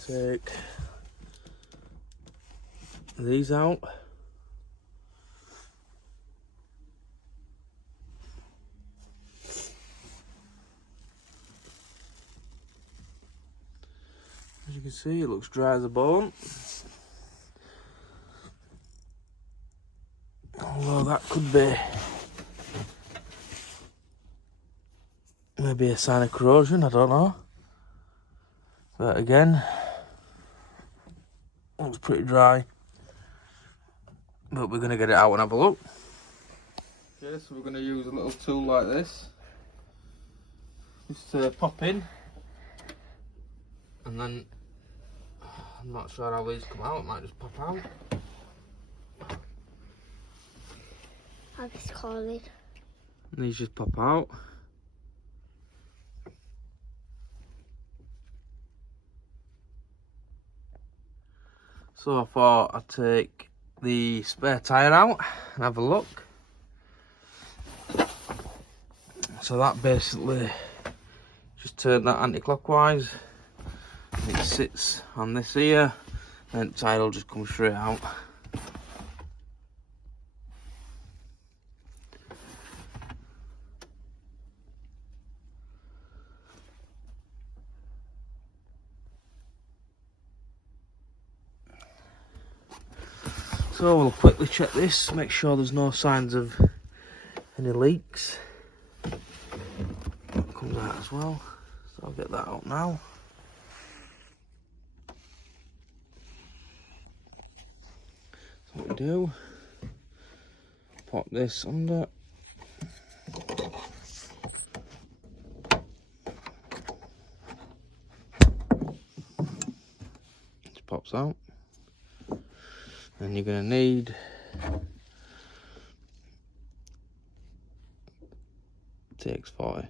Take these out. As you can see, it looks dry as a bone. Although that could be maybe a sign of corrosion, I don't know. But again, looks pretty dry. But we're going to get it out and have a look. Okay, so we're going to use a little tool like this. Just to pop in. And then, I'm not sure how these come out, it might just pop out. How this called it. And these just pop out. So I thought I'd take the spare tyre out and have a look. So that basically just turn that anti-clockwise. It sits on this here, and the tyre will just come straight out. So we'll quickly check this, make sure there's no signs of any leaks. That comes out as well, so I'll get that out now. So what we do, pop this under. It pops out. And you're going to need TX40.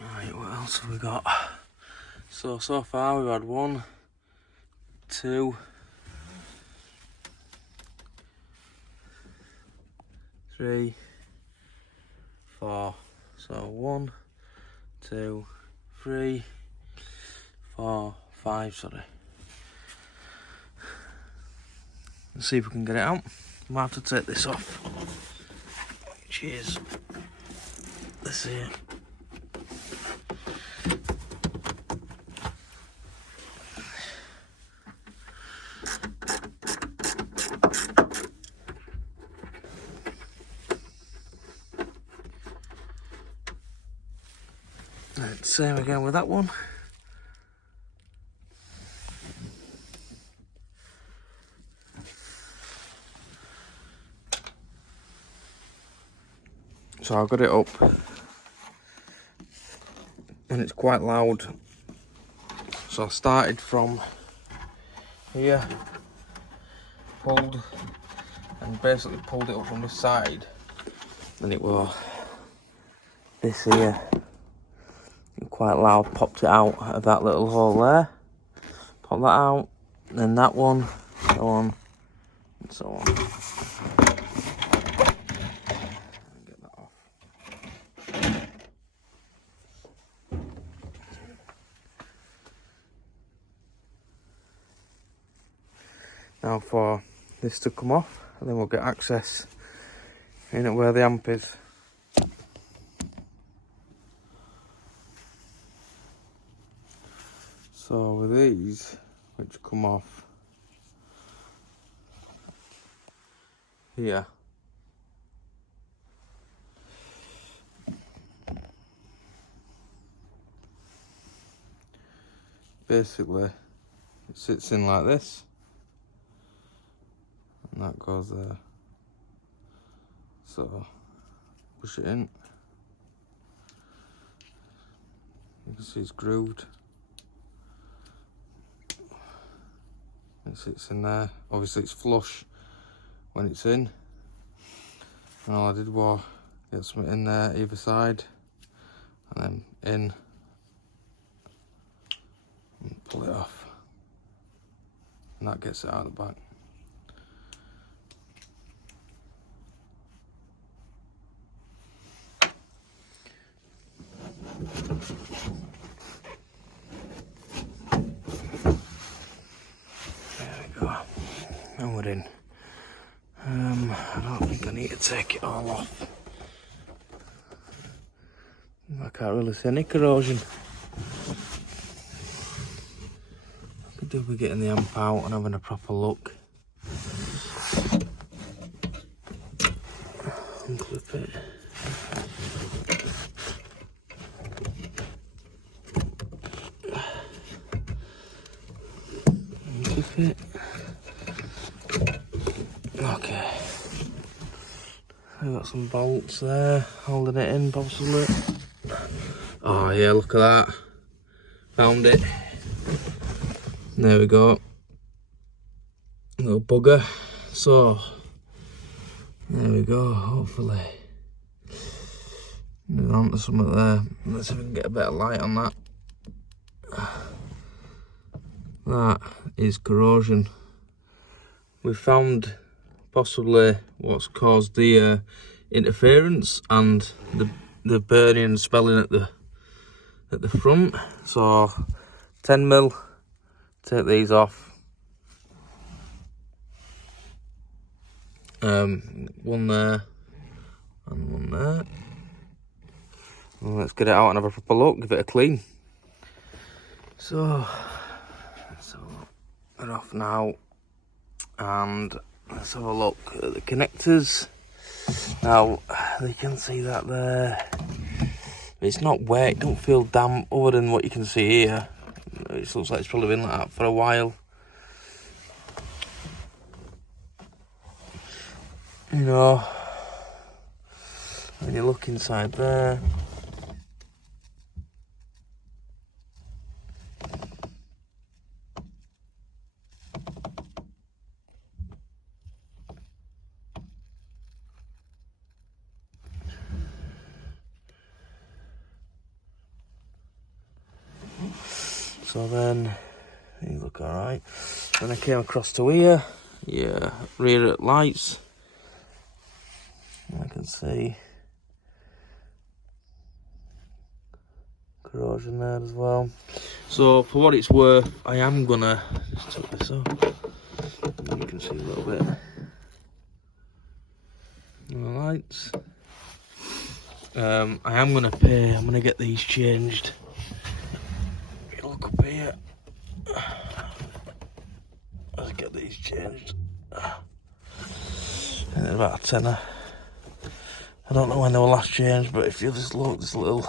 Right, what else have we got? So far we've had 1, 2, 3, 4. So 1, 2, 3, 4, 5, sorry. Let's see if we can get it out. Might have to take this off. Which is this here. And same again with that one. So I got it up and it's quite loud. So I started from here, pulled and basically pulled it up from this side, and it was this here. Quite loud, popped it out of that little hole there, pop that out, and then that one, so on, and so on. Get that off. Now for this to come off, and then we'll get access in at where the amp is. So with these, which come off here, basically it sits in like this, and that goes there. So push it in. You can see it's grooved. It sits in there. Obviously it's flush when it's in. And all I did was get something in there either side and then in and pull it off. And that gets it out of the back. There we go. And we're in. I don't think I need to take it all off. I can't really see any corrosion. I could do with getting the amp out and having a proper look. Unclip it. Unclip it. Okay. I've got some bolts there, holding it in possibly. Oh yeah, look at that. Found it. There we go. Little bugger. So, there we go, hopefully. Move on to something there. Let's see if we can get a better light on that. That is corrosion. We found possibly what's caused the interference and the burning and spelling at the front. So 10mm, take these off. One there and one there. Well, let's get it out and have a proper look, give it a clean. So they're off now, and let's have a look at the connectors. Now you can see that there. It's not wet, it don't feel damp other than what you can see here. It looks like it's probably been like that for a while. You know, when you look inside there, so then these look alright. Then I came across to here, yeah, rear lights. I can see corrosion there as well. So for what it's worth, I am gonna just tuck this up. You can see a little bit of the lights. I am gonna pay. I'm gonna get these changed. If you look up here, let's get these changed. And they're about a tenner. I don't know when they were last changed, but if you just look, this little,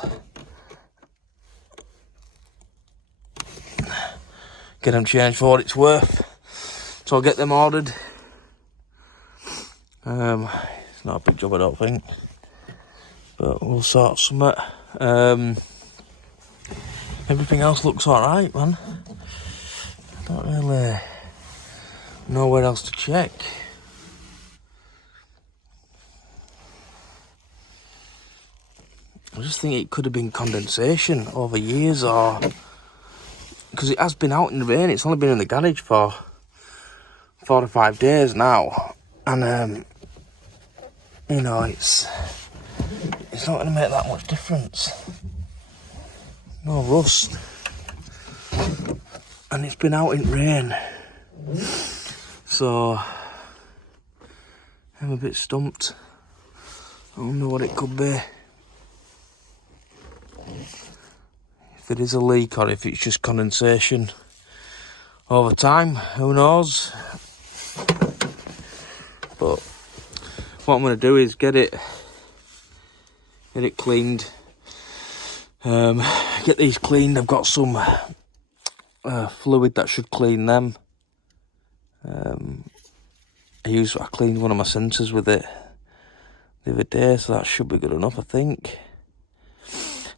get them changed for what it's worth. So I'll get them ordered. It's not a big job, I don't think, but we'll sort something. Everything else looks alright, man. I don't really know where else to check. I just think it could have been condensation over years, or because it has been out in the rain. It's only been in the garage for 4 to 5 days now, and you know, it's not going to make that much difference. No rust, and it's been out in rain, so I'm a bit stumped. I don't know what it could be. If it is a leak or if it's just condensation over time, who knows. But what I'm going to do is get it cleaned. Get these cleaned. I've got some fluid that should clean them. I cleaned one of my sensors with it the other day, so that should be good enough, I think.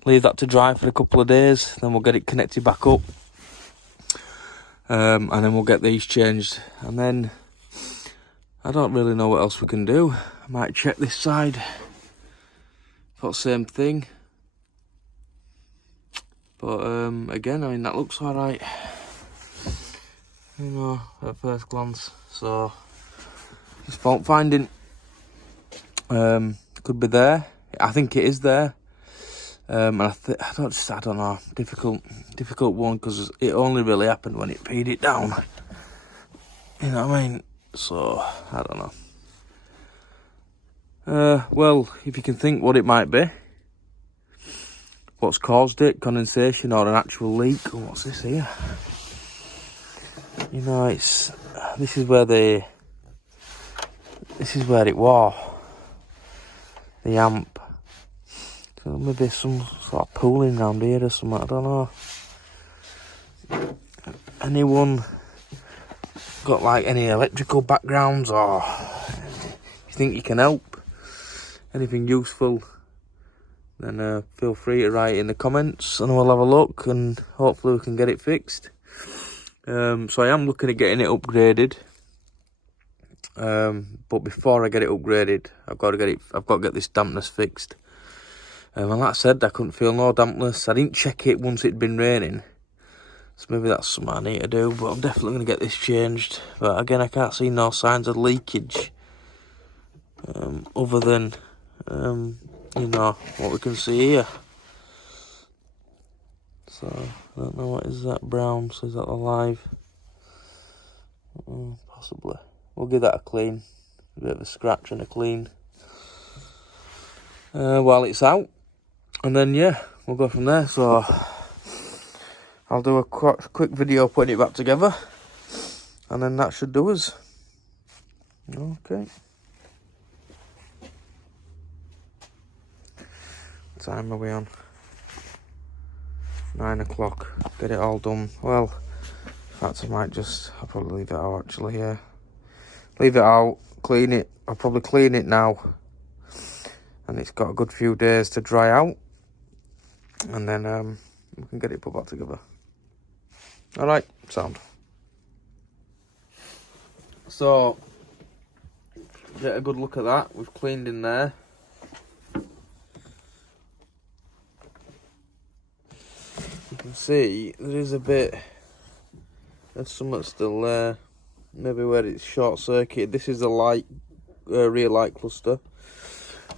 Leave that to dry for a couple of days, then we'll get it connected back up. And then we'll get these changed. And then, I don't really know what else we can do. I might check this side. Thought same thing. But again, I mean, that looks alright. You know, at first glance. So, just fault finding. Could be there. I think it is there. And I don't know. Difficult one, because it only really happened when it peed it down. You know what I mean? So, I don't know. Well, if you can think what it might be. What's caused it? Condensation or an actual leak? Or what's this here? You know, this is where it was. The amp. So maybe some sort of pooling around here or something, I don't know. Anyone got like any electrical backgrounds, or you think you can help? Anything useful? Then feel free to write in the comments and we'll have a look and hopefully we can get it fixed. So I am looking at getting it upgraded. But before I get it upgraded, I've got to get this dampness fixed. And like I said, I couldn't feel no dampness. I didn't check it once it'd been raining. So maybe that's something I need to do, but I'm definitely going to get this changed. But again, I can't see no signs of leakage. Other than, you know, what we can see here. So, I don't know, what is that brown? So is that alive? Possibly. We'll give that a clean. A bit of a scratch and a clean. While it's out. And then, yeah, we'll go from there. So, I'll do a quick video putting it back together. And then that should do us. Okay. What time are we on? 9 o'clock. Get it all done. Well, in fact, I'll probably leave it out actually, yeah. Leave it out, clean it. I'll probably clean it now. And it's got a good few days to dry out. And then we can get it put back together. Alright, sound. So, get a good look at that. We've cleaned in there. You can see there is a bit, there's something still there. Maybe where it's short circuited. This is a light, rear light cluster.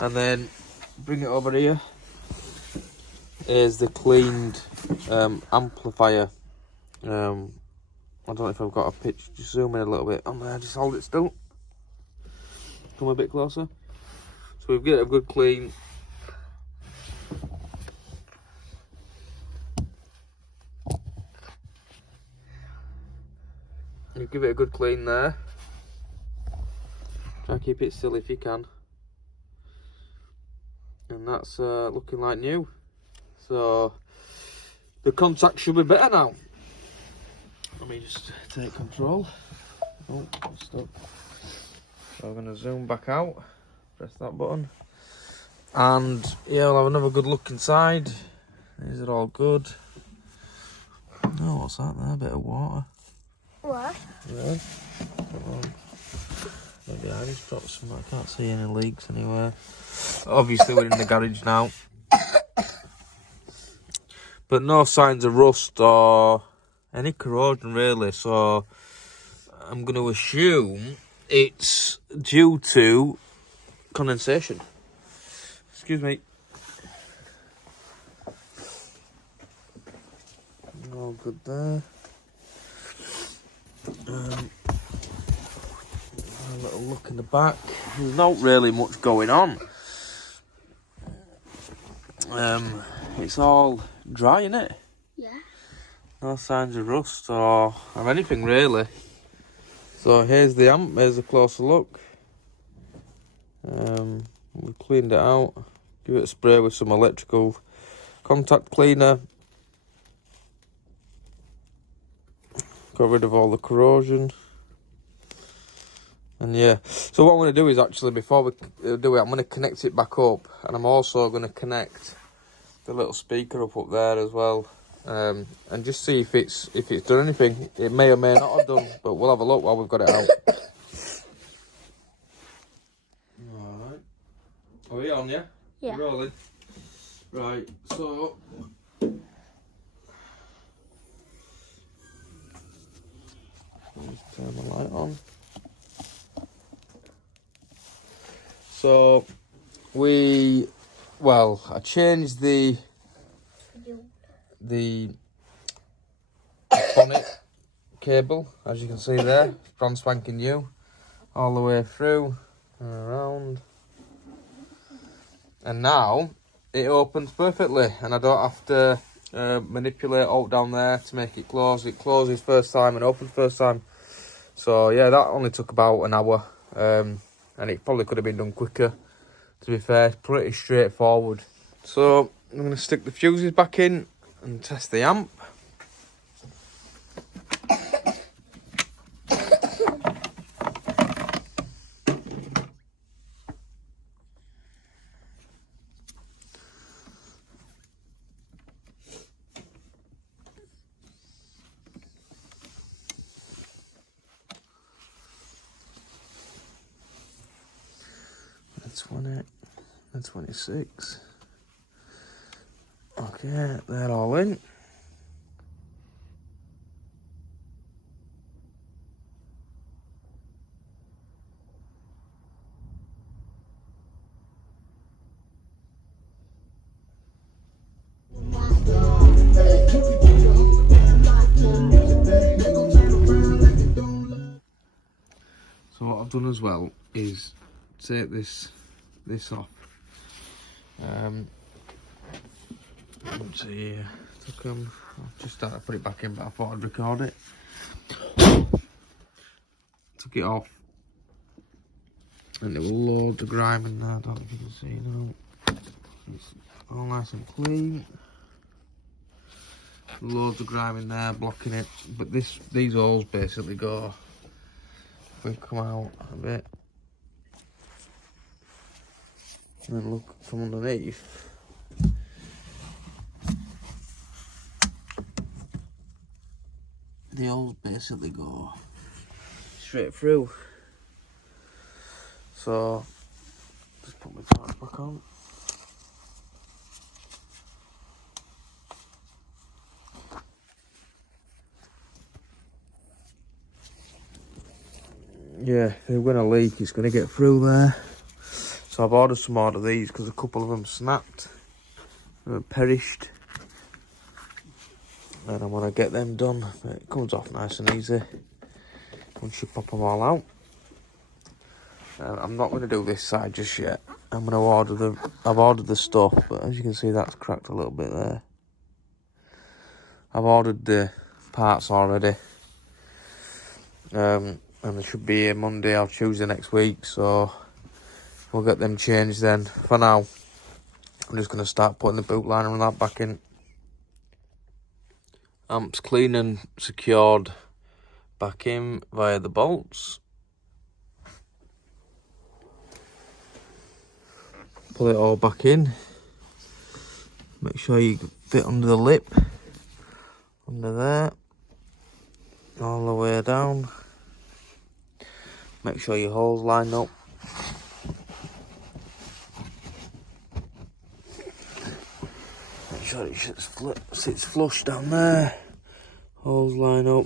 And then bring it over here. Here's the cleaned amplifier. I don't know if I've got a picture. Just zoom in a little bit on there. Just hold it still. Come a bit closer. So we've got a good clean. You give it a good clean there. Try and keep it still if you can. And that's looking like new. So the contact should be better now. Let me just take control. Oh, stop. So I'm going to zoom back out. Press that button. And yeah, we'll have another good look inside. Is it all good? Oh, what's that there? A bit of water. What? Yeah. Maybe I just dropped some. I can't see any leaks anywhere. Obviously, we're in the garage now. But no signs of rust or any corrosion, really. So, I'm going to assume it's due to condensation. Excuse me. All good there. A little look in the back. There's not really much going on. It's all dry, isn't it? Yeah. No signs of rust or anything really. So here's the amp. Here's a closer look. We cleaned it out. Give it a spray with some electrical contact cleaner. Got rid of all the corrosion. And yeah, so what I'm going to do is actually, before we do it, I'm going to connect it back up, and I'm also going to connect the little speaker up there as well, and just see if it's done anything. It may or may not have done, but we'll have a look while we've got it out. Alright. Are we on, yeah? Yeah. We're rolling. Right, so... Just turn the light on. So, I changed the bonnet cable, as you can see there, brand spanking new, all the way through and around. And now it opens perfectly, and I don't have to manipulate alt down there to make it close. It closes first time and opens first time. So yeah, that only took about an hour, and it probably could have been done quicker, to be fair. Pretty straightforward. So I'm going to stick the fuses back in and test the amp. That's 26. Okay, they're all in. So what I've done as well is take this off. Let's see, I've just started to put it back in, but I thought I'd record it. Took it off, and it will load the grime in there. I don't know if you can see now. It's all nice and clean. Loads of grime in there, blocking it. But these holes basically go. If we come out a bit, and then look from underneath. The holes basically go straight through. So just put my torch back on. Yeah, if they're going to leak, it's going to get through there. So I've ordered some more of these because a couple of them snapped, perished. And I want to get them done. It comes off nice and easy once you pop them all out. I'm not going to do this side just yet. I'm going to order I've ordered the stuff, but as you can see, that's cracked a little bit there. I've ordered the parts already. And they should be here Monday or Tuesday next week, so we'll get them changed then. For now, I'm just going to start putting the boot liner and that back in. Amp's clean and secured back in via the bolts. Pull it all back in. Make sure you fit under the lip, under there, all the way down. Make sure your holes line up. Make sure it sits flush down there. Holes line up.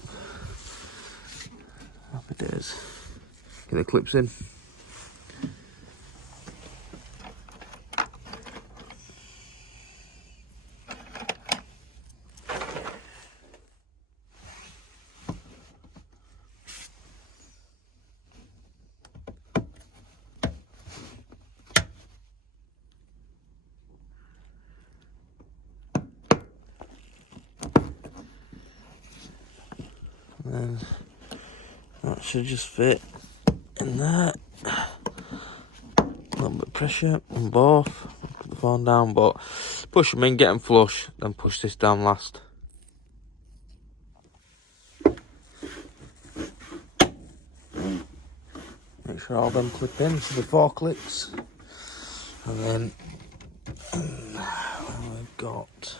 Happy days. Get the clips in. And that should just fit in there. A little bit of pressure on both. Put the phone down, but push them in, get them flush, then push this down last. Make make sure all them clip in, so the 4 clips. And then we've got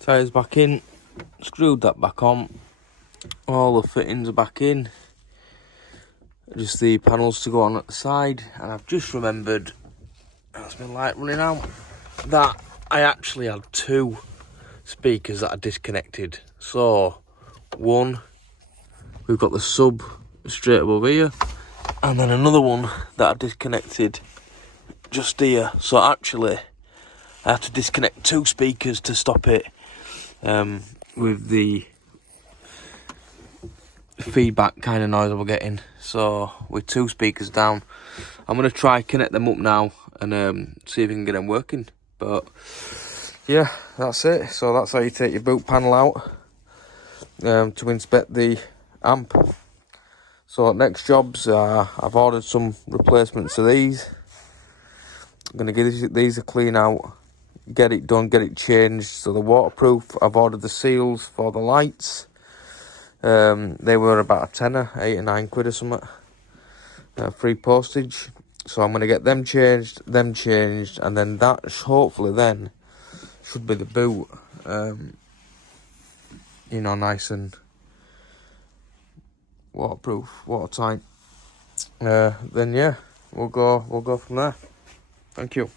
tyres back in, screwed that back on, all the fittings are back in, just the panels to go on at the side. And I've just remembered, that's my light running out, that I actually had 2 speakers that I disconnected. So one, we've got the sub straight above here, and then another one that I disconnected just here. So actually I have to disconnect 2 speakers to stop it with the feedback kind of noise I was getting. So with 2 speakers down, I'm going to try connect them up now and see if we can get them working. But yeah, that's it. So that's how you take your boot panel out to inspect the amp. So next jobs, I've ordered some replacements of these. I'm going to give these a clean out, get it done, get it changed so they're waterproof. I've ordered the seals for the lights. They were about a tenner, 8 or 9 quid or something, free postage. So I'm going to get them changed, and then that hopefully then should be the boot, you know, nice and waterproof, watertight. Then yeah, we'll go from there. Thank you.